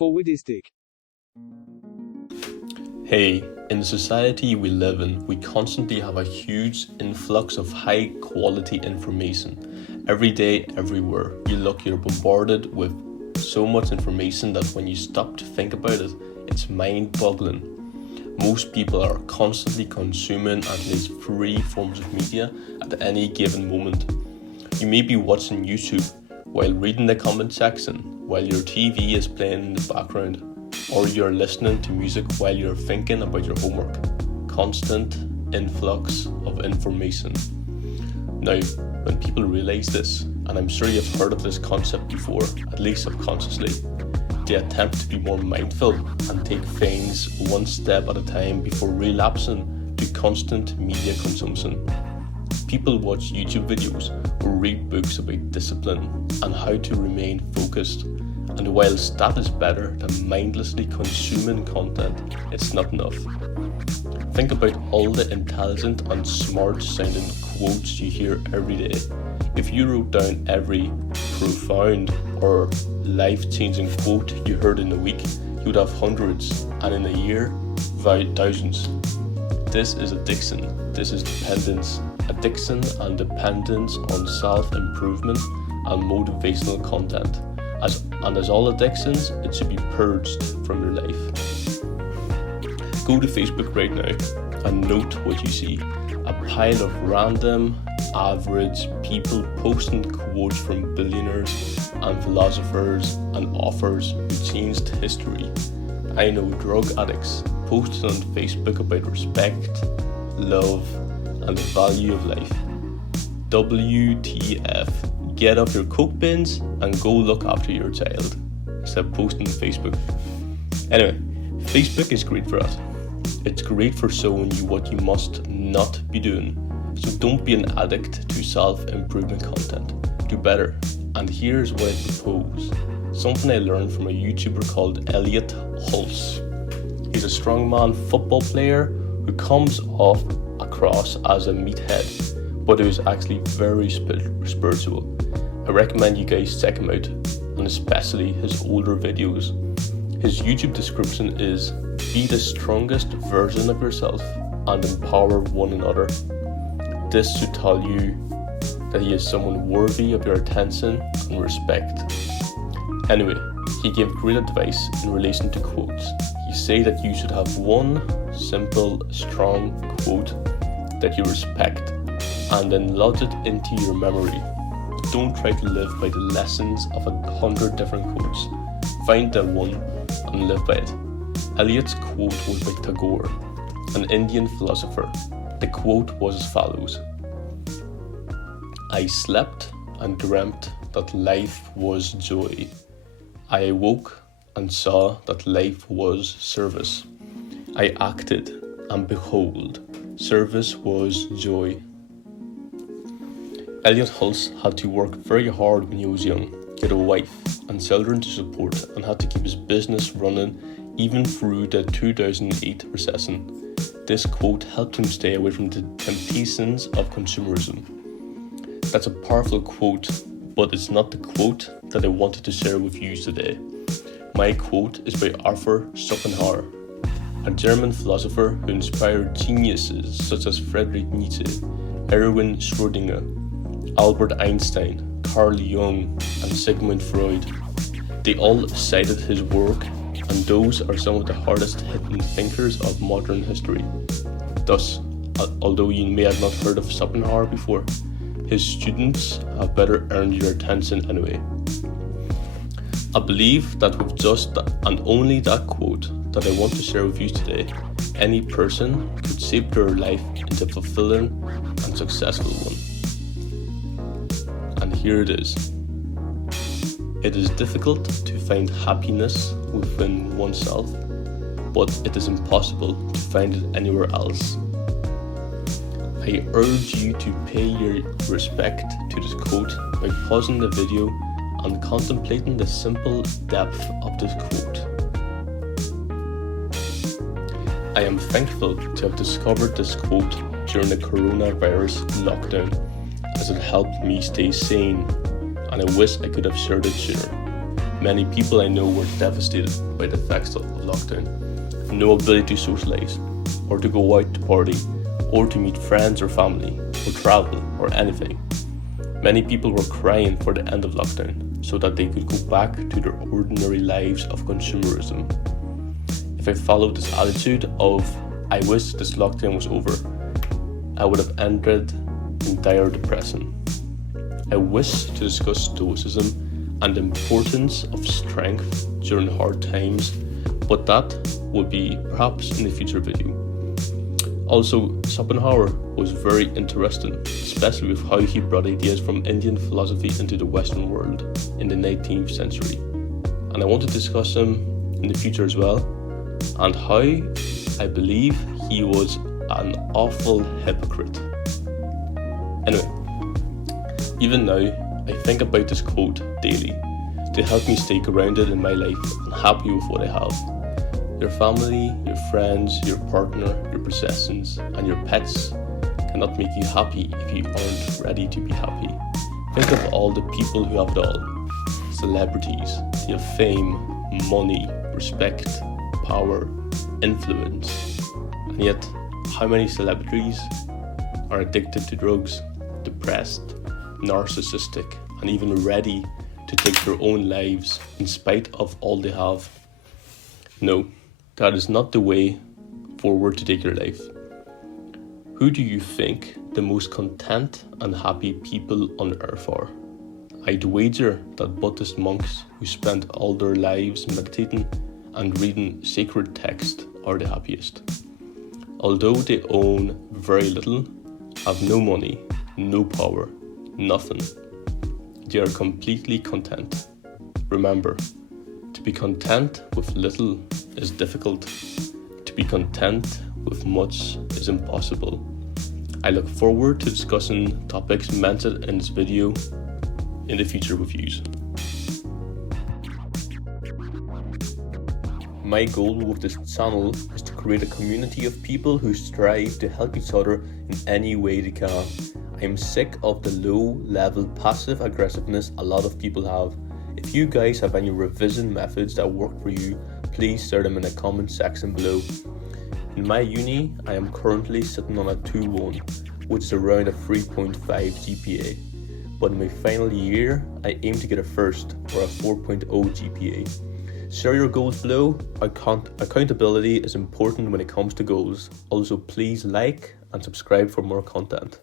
Forwardistic. Hey, in the society we live in, we constantly have a huge influx of high quality information. Every day, everywhere you look, you're bombarded with so much information that when you stop to think about it, it's mind-boggling. Most people are constantly consuming at least 3 forms of media at any given moment. You may be watching YouTube while reading the comment section, while your TV is playing in the background, or you're listening to music while you're thinking about your homework. Constant influx of information. Now, when people realize this, and I'm sure you've heard of this concept before, at least subconsciously, they attempt to be more mindful and take things one step at a time before relapsing to constant media consumption. People watch YouTube videos or read books about discipline and how to remain focused. And whilst that is better than mindlessly consuming content, it's not enough. Think about all the intelligent and smart sounding quotes you hear every day. If you wrote down every profound or life-changing quote you heard in a week, you would have hundreds, and in a year, thousands. This is addiction. This is dependence. Addiction and dependence on self-improvement and motivational content. As all addictions, it should be purged from your life. Go to Facebook right now and note what you see. A pile of random, average people posting quotes from billionaires and philosophers and authors who changed history. I know drug addicts posted on Facebook about respect, love, and the value of life. WTF. Get off your coke bins and go look after your child, instead of posting on Facebook. Anyway, Facebook is great for us. It's great for showing you what you must not be doing. So don't be an addict to self-improvement content. Do better. And here's what I propose. Something I learned from a YouTuber called Elliot Hulse. He's a strongman football player who comes across as a meathead, but who's actually very spiritual. I recommend you guys check him out, and especially his older videos. His YouTube description is, be the strongest version of yourself and empower one another. This should tell you that he is someone worthy of your attention and respect. Anyway, he gave great advice in relation to quotes. He said that you should have one simple, strong quote that you respect and then lodge it into your memory. Don't try to live by the lessons of 100 different quotes. Find that one and live by it. Eliot's quote was by Tagore, an Indian philosopher. The quote was as follows: I slept and dreamt that life was joy. I awoke and saw that life was service. I acted, and behold, service was joy. Elliot Hulse had to work very hard when he was young, get a wife and children to support, and had to keep his business running even through the 2008 recession. This quote helped him stay away from the temptations of consumerism. That's a powerful quote, but it's not the quote that I wanted to share with you today. My quote is by Arthur Schopenhauer, a German philosopher who inspired geniuses such as Friedrich Nietzsche, Erwin Schrödinger, Albert Einstein, Carl Jung, and Sigmund Freud. They all cited his work, and those are some of the hardest hitting thinkers of modern history. Thus, although you may have not heard of Schopenhauer before, his students have better earned your attention anyway. I believe that with just and only that quote that I want to share with you today, any person could shape their life into a fulfilling and successful one. And here it is. It is difficult to find happiness within oneself, but it is impossible to find it anywhere else. I urge you to pay your respect to this quote by pausing the video and contemplating the simple depth of this quote. I am thankful to have discovered this quote during the coronavirus lockdown, as it helped me stay sane, and I wish I could have shared it sooner. Many people I know were devastated by the effects of lockdown. No ability to socialise, or to go out to party, or to meet friends or family, or travel, or anything. Many people were crying for the end of lockdown so that they could go back to their ordinary lives of consumerism. If I followed this attitude of, I wish this lockdown was over, I would have ended in dire depression. I wish to discuss stoicism and the importance of strength during hard times, but that would be perhaps in a future video. Also, Schopenhauer was very interesting, especially with how he brought ideas from Indian philosophy into the Western world in the 19th century. And I want to discuss him in the future as well, and how I believe he was an awful hypocrite. Anyway, even now, I think about this quote daily to help me stay grounded in my life and happy with what I have. Your family, your friends, your partner, your possessions, and your pets cannot make you happy if you aren't ready to be happy. Think of all the people who have it all. Celebrities, they have fame, money, respect, power, influence. And yet, how many celebrities are addicted to drugs, depressed, narcissistic, and even ready to take their own lives in spite of all they have? No, that is not the way forward to take your life. Who do you think the most content and happy people on earth are? I'd wager that Buddhist monks who spend all their lives meditating and reading sacred text are the happiest. Although they own very little, have no money, no power, nothing, they are completely content. Remember, to be content with little is difficult. To be content with much is impossible. I look forward to discussing topics mentioned in this video in the future with you. My goal with this channel is to create a community of people who strive to help each other in any way they can. I am sick of the low-level passive aggressiveness a lot of people have. If you guys have any revision methods that work for you, please share them in the comment section below. In my uni, I am currently sitting on a 2-1, which is around a 3.5 GPA. But in my final year, I aim to get a first or a 4.0 GPA. Share your goals below. Accountability is important when it comes to goals. Also, please like and subscribe for more content.